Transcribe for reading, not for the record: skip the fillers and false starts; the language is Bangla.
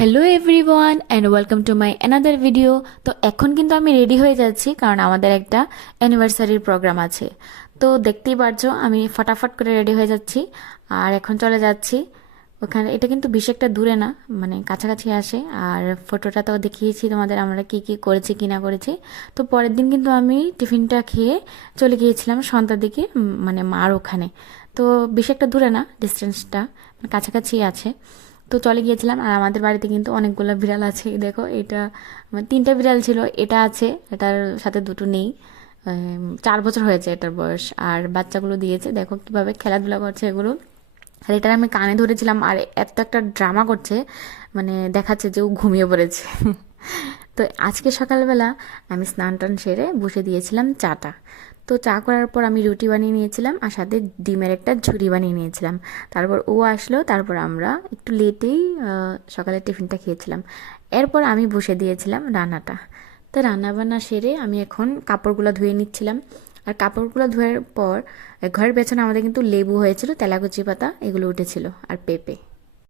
Hello everyone and welcome to my another video. তো এখন কিন্তু আমি রেডি হয়ে যাচ্ছি, কারণ আমাদের একটা অ্যানিভার্সারির প্রোগ্রাম আছে। তো দেখতেই পারছো আমি ফটাফট করে রেডি হয়ে যাচ্ছি আর এখন চলে যাচ্ছি ওখানে। এটা কিন্তু বেশি একটা দূরে না, মানে কাছাকাছি আসে। আর ফটোটা তো দেখিয়েছি তোমাদের আমরা কি কি করেছি কি না করেছি। তো পরের দিন কিন্তু আমি টিফিনটা খেয়ে চলে গিয়েছিলাম সন্ধ্যার দিকে, মানে মার ওখানে। তো বেশি একটা দূরে না, ডিস্টেন্সটা কাছাকাছি আছে। তো চলে গিয়েছিলাম। আর আমাদের বাড়িতে কিন্তু অনেকগুলো বিড়াল আছে, এই দেখো এটা মানে তিনটা বিড়াল ছিল, এটা আছে, এটার সাথে দুটো নেই। 4 বছর হয়েছে এটার বয়স। আর বাচ্চাগুলো দিয়েছে, দেখো কিভাবে খেলাধুলা করছে এগুলো। আর এটার আমি কানে ধরেছিলাম আর এত একটা ড্রামা করছে, মানে দেখাচ্ছে যে ও ঘুমিয়ে পড়েছে। তো আজকে সকালবেলা আমি স্নান টান সেরে বসে দিয়েছিলাম চাটা। তো চা করার পর আমি রুটি বানিয়ে নিয়েছিলাম আর সাথে ডিমের একটা ঝুরি বানিয়ে নিয়েছিলাম। তারপর ও আসলো, তারপর আমরা একটু লেটেই সকালে টিফিনটা খেয়েছিলাম। এরপর আমি বসে দিয়েছিলাম রান্নাটা। তো রান্নাবান্না সেরে আমি এখন কাপড়গুলো ধুয়ে নিচ্ছিলাম। আর কাপড়গুলো ধোয়ার পর ঘরের পেছনে আমাদের কিন্তু লেবু হয়েছিল, তেলাকুচি পাতা এগুলো উঠেছিল, আর পেঁপে।